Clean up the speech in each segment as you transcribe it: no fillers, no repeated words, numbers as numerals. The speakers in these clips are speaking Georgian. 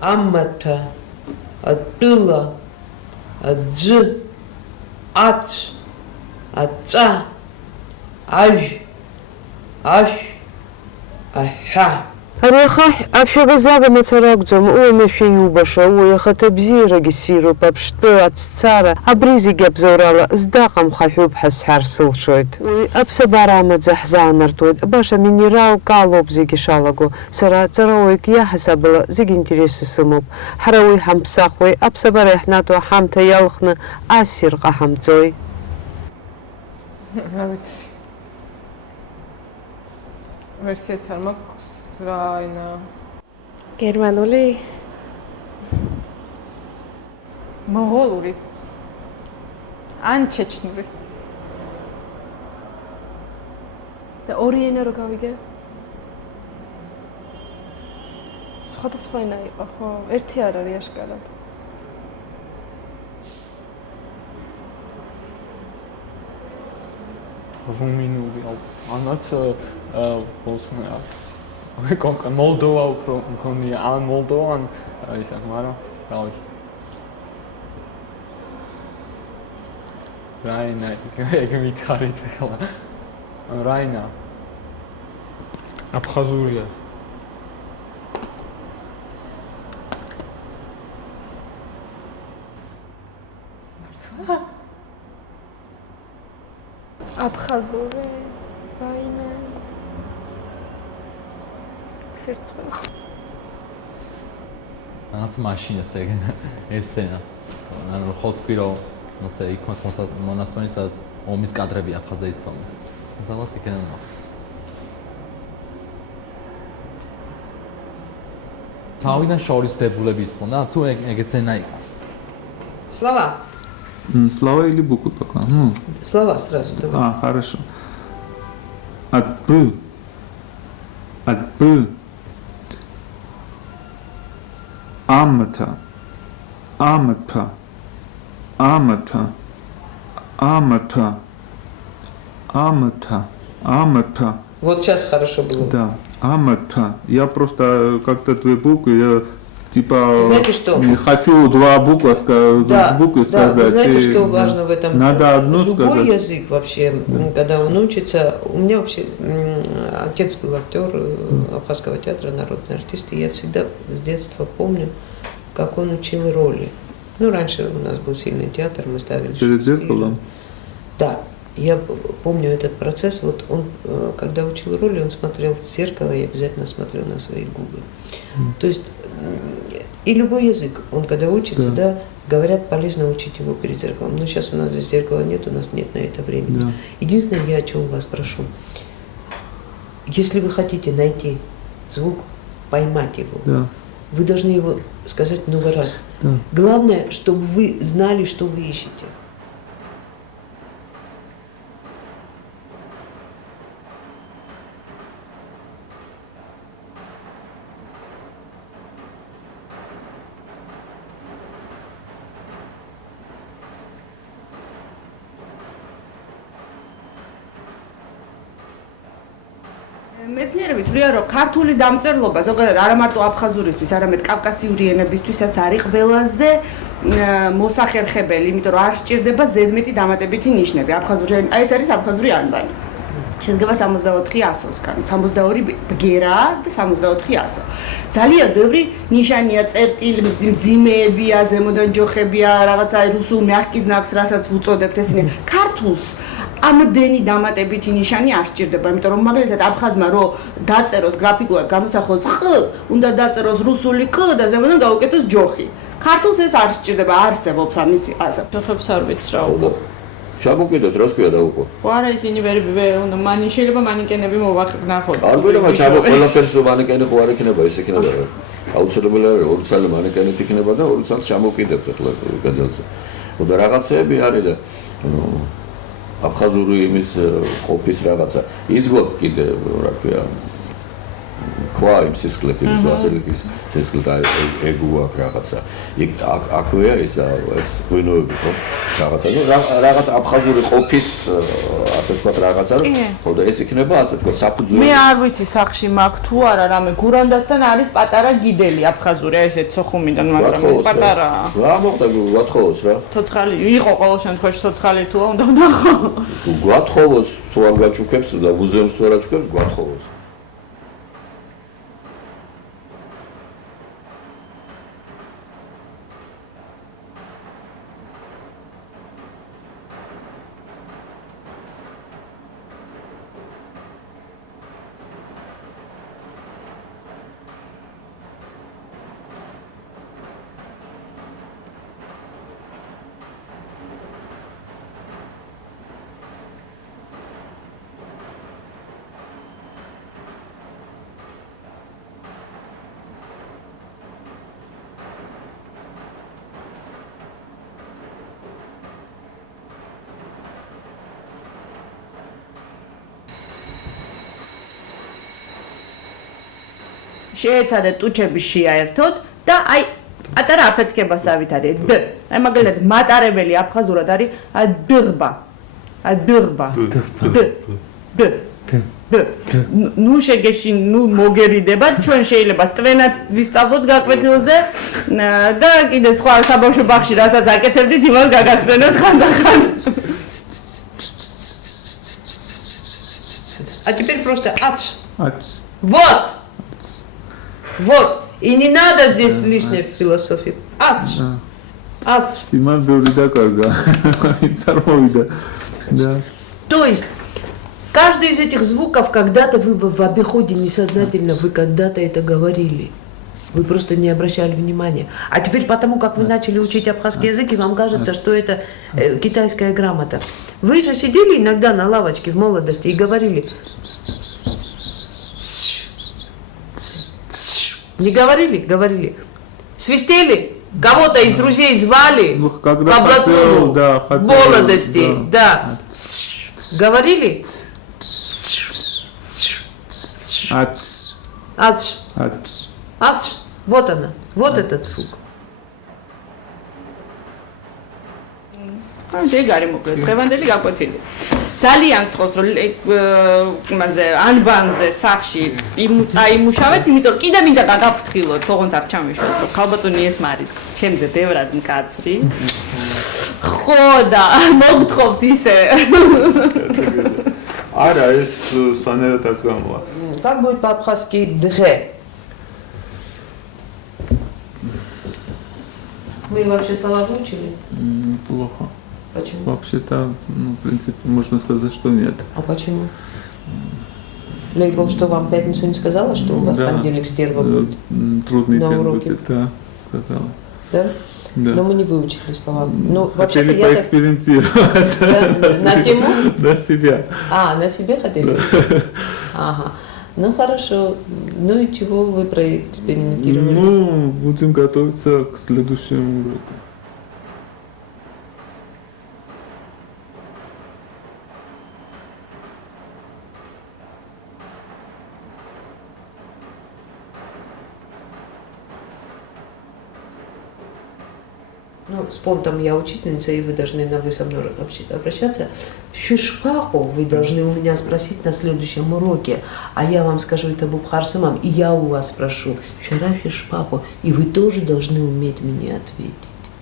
Аммата, атыла, аджы, ац, аца, аж, аш, аха. Арахах афшагазага мацарагӡом, уамашәа иубаша, уи ахаҭабзиарагьы ссируп, аԥштәы ацәцара, абри зегьы абзоурала здаҟамхаҳәуп ҳәа сҳәар сылшоит. Уи аԥсабара амаӡа ҳзаанартуеит, баша минералк алоуп зегьы шалаго, сара ҵарауаҩык иаҳасабала зегьы интерес исымоуп. Ҳара уи ҳамԥсахуеи, аԥсабара иаҳнаҭо ҳамҭа иалхны ассир ҟаҳамҵои. ვერსიაც არ მაქვს რა ენა გერმანული მონღოლური ან ჩეჩნური და ორი ენა რო გავიგე სხვადასხვა ენა იყო ხო ერთი არ არის აშკარად რუმინული ანაც ბოსნია კონკრეტ მოლდოვა უფრო მქონია ან მოლდოვა ან ისა მაგრამ რავი რაინა ეგ მითხარით ახლა რაინა აფხაზურია აფხაზური რაიმე სერცხველი რაღაც მაშინებს ეგენ ესენა ანუ ხო თქვი რომ მოცა იქ მონასტერი სადაც ომის კადრები აფხაზეთ ცომეს ზალას იქიდან მოსის თავიდან შორის დებულები ისმო და თუ ეგეც ენა იყო Слова. Слова или буквы пока? Ну. Слова сразу давай. Хорошо. От Б. От Б. Амата. Амата. Амата. Амата. Амата. Амата. Вот сейчас хорошо было. Да. Амата. Я просто как-то твои буквы, я типа знаете, что? Хочу два буквы сказать. Да, знаете, что важно в этом? Надо одну любой сказать. язык вообще, когда он учится, у меня вообще отец был актер Абхазского театра, народный артист, и я всегда с детства помню, как он учил роли. Ну, раньше у нас был сильный театр, мы ставили перед зеркалом. Да, я помню этот процесс. Вот он, когда учил роли, он смотрел в зеркало и обязательно смотрел на свои губы. То есть и любой язык, он когда учится, да, говорят, полезно учить его перед зеркалом. Но сейчас у нас здесь зеркала нет, у нас нет на это времени. Да. Единственное, я о чем вас прошу. Если вы хотите найти звук, поймать его, Да. вы должны его сказать много раз. Да. Главное, чтобы вы знали, что вы ищете. მეცნიერები თვლიან, რომ ქართული დამწერლობა ზოგადად არა მარტო აფხაზურისთვის, არამედ კავკასიური ენებისთვისაც არის ყველაზე მოსახერხებელი, იმიტომ რომ არ სჭირდება ზედმეტი დამატებითი ნიშნები. აფხაზური, აი ეს არის აფხაზური ანბანი. შედგება 64-100-სგან, 62 ბგერა და 64-100. ძალიან ბევრი ნიშანია, წერტილი, მძიმეებია, ზემოდან ჯოხებია, რაღაცა რუსულ მягкий знакს, რასაც ვუწოდებთ ესენი. ქართულს ამდენი დამატებითი ნიშანი არ სჭირდება, იმიტომ რომ მაგალითად აფხაზმა რო დაწეროს გრაფიკულად გამოსახოს ხ, უნდა დაწეროს რუსული კ და ზემოდან გაუკეთოს ჯოხი. ქართულს ეს არ სჭირდება, არსებობს ამისი ასე. ჯოხებს არ ვიცი რა უყო. ჩამოკიდოთ, რას ქვია დაუყო? ხო არა ისინი ვერ უნდა მან შეიძლება მანიკენები მოვახნახოთ. არ გვინდა ჩამო ყველაფერს რომ მანიკენი ხო არ იქნება, ის იქნება. აუცილებელია ორი წელი მანიკენით იქნება და ორი წელი ჩამოკიდებთ ახლა გადაძე. და რაღაცეები არის და აფხაზური იმის ყოფის რაღაცა. ის გვაქვს კიდე, რა ქვია, ქვა იმ სისხლით, იმ ვასილიკის სისხლით ეგუა რაღაცა. იქ აქვეა ეს გვინოები ხო? რაღაცა. ნუ რაღაც აფხაზური ყოფის ასე ვთქვათ რაღაცა, ხო და ეს იქნება ასე ვთქვათ საფუძველი. მე არ ვიცი სახში მაქვს თუ არა რამე გურანდასთან არის პატარა გიდელი აფხაზური, ესეთ სოხუმიდან, მაგრამ პატარაა. რა მოხდა გვათხოვოს რა? ცოცხალი იყო ყოველ შემთხვევაში ცოცხალი თუა უნდა ვნახო. გვათხოვოს თუ არ გაჩუქებს და მუზეუმს თუ არ აჩუქებს გვათხოვოს. შეეცადეთ ტუჩები შეაერთოთ და აი პატარა აფეთქებასავით არის დ. აი მაგალითად მატარებელი აფხაზურად არის დღბა. დღბა. დ. ნუ შეგეში ნუ მოგერიდება ჩვენ შეიძლება სტვენაც ვისწავლოთ გაკვეთილზე და კიდე სხვა საბავშვო ბაღში რასაც აკეთებდით იმას გაგახსენოთ ხანდახან. А теперь просто ац. Ац. Вот. Вот. И не надо здесь лишней философии. Ац. Ац. Иман ბევრი დაკარგა. Წარმოვიდა. Да. То есть каждый из этих звуков когда-то вы в обиходе несознательно вы когда-то это говорили. Вы просто не обращали внимания. А теперь потому, как вы начали учить абхазский язык, и вам кажется, что это китайская грамота. Вы же сидели иногда на лавочке в молодости и говорили. Не говорили? Говорили. Свистели? Кого-то из друзей звали? Ну, когда по блатному, хотел, в молодости, да. Говорили? Ац. Ац. Ац. Ац. Вот она. Вот этот звук. ეგ არის მოკლედ დღევანდელი გაკვეთილი. ძალიან გთხოვთ რომ იმაზე ანბანზე სახში წაიმუშავეთ, იმიტომ კიდე მინდა გაგაფრთხილოთ, თողონც არ ჩამიშვათ, რომ ქალბატონი ესმარით, ჩემზე ბევრად მკაცრი. ხო და მოგთხოვთ ისე. არა, ეს სვანერად არც გამოვა. Как будет по-абхазски дгэ? Вы вообще слова выучили? Плохо. Почему? Вообще-то, ну, в принципе, можно сказать, что нет. А почему? Лейбл, что вам в пятницу не сказала, что у вас Да. понедельник стерва будет? Трудный на день уроке. будет, да, сказала. Да? Да. Но мы не выучили слова. Ну, вообще-то Хотели я так... поэкспериментировать. На тему? На себя. А, на себе хотели? Ага. Ну, хорошо. Ну и чего вы проэкспериментировали? Ну, будем готовиться к следующему уроку. Ну, спонтом я учительница, и вы должны на вы со мной обращаться. Фишпаху вы должны у меня спросить на следующем уроке, а я вам скажу это бубхарсамам, и я у вас спрошу фира фишпаху, и вы тоже должны уметь мне ответить.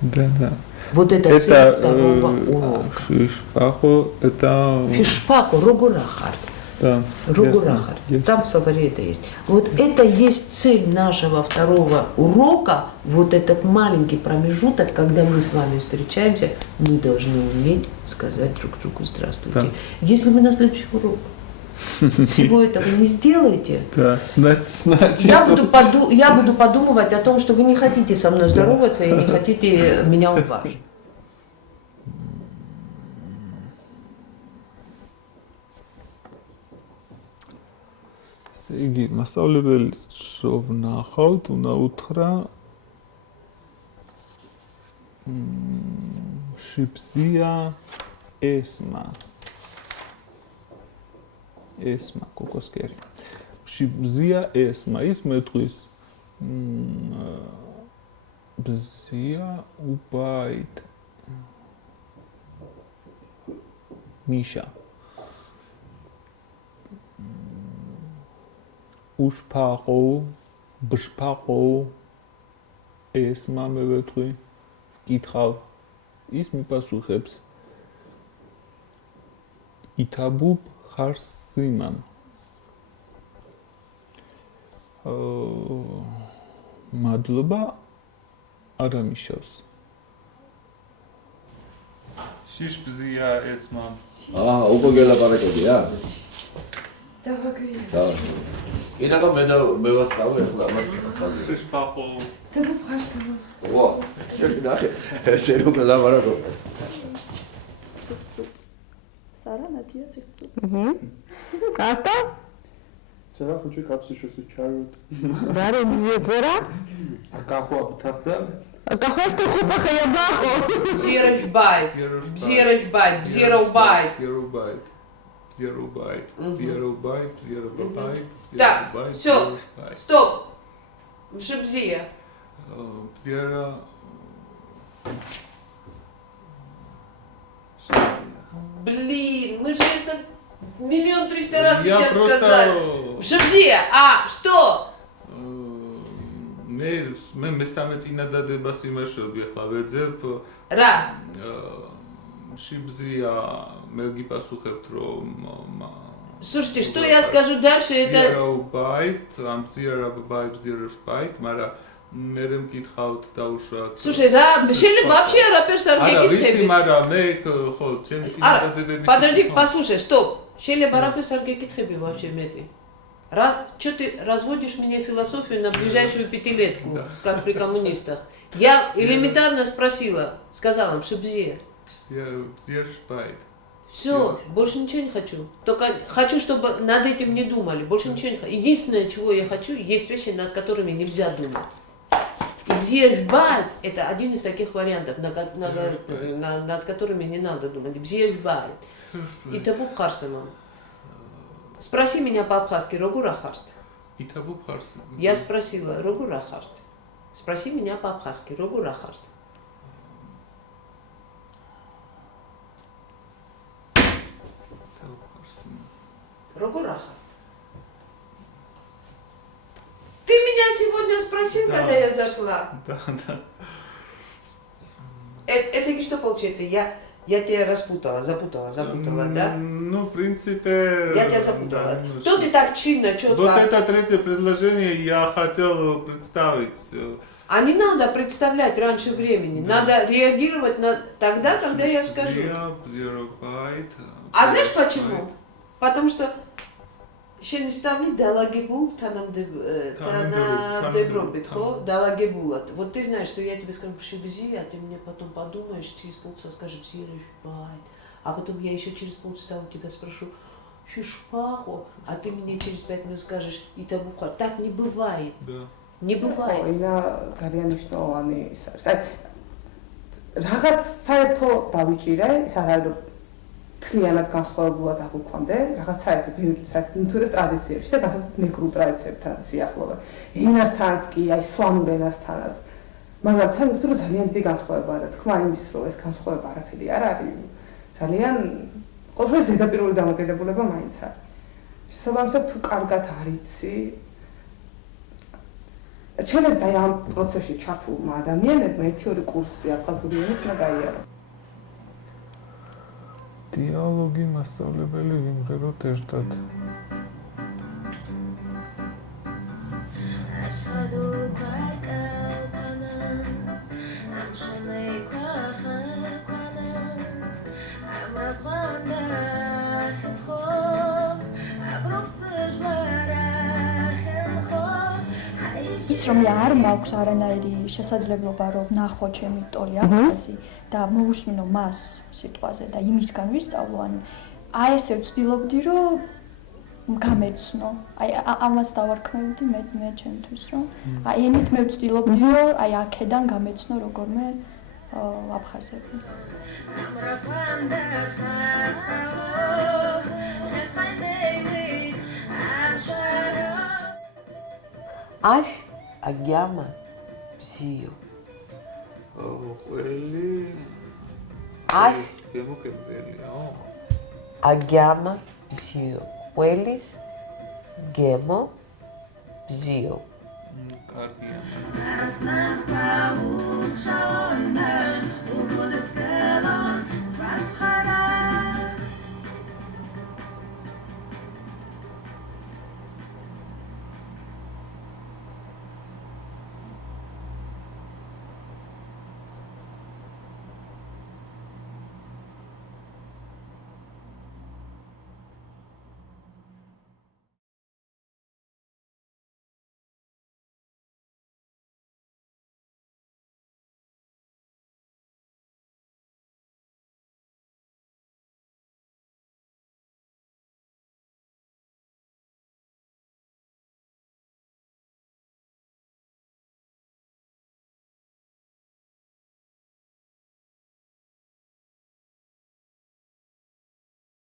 Да, да. Вот это цель второго урока. Фишпаху это... Фишпаху, ругурахарт. Да, Ругурахарт. Там в словаре это есть. Вот это есть цель нашего второго урока, вот этот маленький промежуток, когда мы с вами встречаемся, мы должны уметь сказать друг другу здравствуйте. Да. Если вы на следующий урок всего этого не сделаете, Да, значит... я буду подумывать о том, что вы не хотите со мной здороваться и не хотите меня уважить. იგი მასწავლებელს ვნახავთ, უნდა უთხრა შიფზია ესმა კოკოსკერი. შიბზია ესმა ის მეტყვის ბზია უბაით მიშა უშფაყო ბშფაყო ესმა მე ვეთქვი კითხავ ის მიპასუხებს ითაბუბ ხარსიმან მადლობა არ ამიშავს შიშბზია ესმა უკვე გელაპარაკები რა დავაგრია ინახა მე ვასწავლე ახლა ამათ ხაზი შიშფაყო ითაბუბ ხარსიმან ო შეგნახე ესე რომ გელაპარაკო Sara Nadia siktu. Asta? Sara ხუჭი კაფსი შევჩაროთ. Dare bzie pora? Აკახო აფთახცა. Აკახოს თუ ხუპა ხეა ბახო. Бзирожбай. Бзирожбай. Бзирубай. Так, все, стоп. Шибзия. Бзира. Блин, мы же это 1,300,000 раз сейчас сказали. Шибзия, что? მე მესამე წინადადებას იმაშობი ახლა ვეძებ. რა? შიბზია მე გიპასუხებთ რომ Слушайте, что я скажу дальше, это Байт, მაგრამ მე მკითხავთ დაუშვათ. Слушай, შეიძლება вообще рапперс არ გეკითხები. არა, ვიცი, მაგრამ მე ხო, ჩემი წინადადებები. Подожди, послушай, стоп. შეიძლება рапперс არ გეკითხები вообще მეტი. Что ты разводишь меня философию на ближайшую пятилетку, как при коммунистах? Я элементарно спросила, сказала им, шибзия. Все, больше ничего не хочу. Только хочу, чтобы над этим не думали. Больше ничего не хочу. Единственное, чего я хочу, есть вещи, над которыми нельзя думать. И бзиэжбайт – это один из таких вариантов, над которыми не надо думать. Бзиэжбайт. И табуб харсаман. Спроси меня по-абхазски, рогура харт. Я спросила, рогура харт. Спроси меня по-абхазски, рогура харт. Рогура харт. Ты меня сегодня спросил, когда я зашла? Да. Это что получается? Я тебя запутала, да? Ну, в принципе... Я тебя запутала. Что ты так чинно, четко... Вот это третье предложение я хотел представить. А не надо представлять раньше времени. Надо реагировать тогда, когда я скажу. А знаешь почему? Потому что შენისწავლი დაალაგებულ თანამდებობით, ხო? Დაალაგებულად. Вот ты знаешь, что я тебе скажу шибзия, а ты мне потом подумаешь, через полчаса скажешь бзирожбайт. А потом я еще через полчаса у тебя спрошу шишпахо, а ты мне через 5 минут скажешь итабуха. Так не бывает. Да. Не бывает. Ина ძალიან მნიშვნელოვანი ის არის. აი რაღაც საერთო დავიჭირე, ის არ არის რომ თლიანად განსხვავებულად აღვიქვამდე, რაღაც საერთოდ ტრადიციებში და განსაკუთრებით მეგრულ ტრადიციებთან სიახლოვე. ენასთანაც კი, აი სლანურ ენასთანაც. მაგრამ თან ვთქვი რომ ძალიან დიდი განსხვავებაა და თქმა იმის რომ ეს განსხვავება არაფერი არ არის. ძალიან ყოველ ზედაპირული დამოკიდებულება მაინც არის. შესაბამისად თუ კარგად არიცი ჩემს და ამ პროცესში ჩართულმა ადამიანებმა 1-2 კურსი აფხაზური ენის უნდა გაიარო. დიალოგი მასწავლებელი ვიმღეროთ ერთად. ის რომ არ მაქვს არანაირი შესაძლებლობა რომ ნახო ჩემი ტოლი აფხაზი და მოусმინო მას სიტყვაზე და იმისგან ვისწავლო, ანუ აი ესე ვცდილობდი რომ გამეცნო. აი ამას დავარქმევდი მე ჩემთვის რომ აი ენით მე ვცდილობდი რომ აი აქედან გამეცნო როგორმე აფხაზები. აშ აგიამა ბზიო ყველი აშ გემოკებდელიო აგიამა ბზიო ყველის გემო ბზიო კარგია Зараз на паук шална, у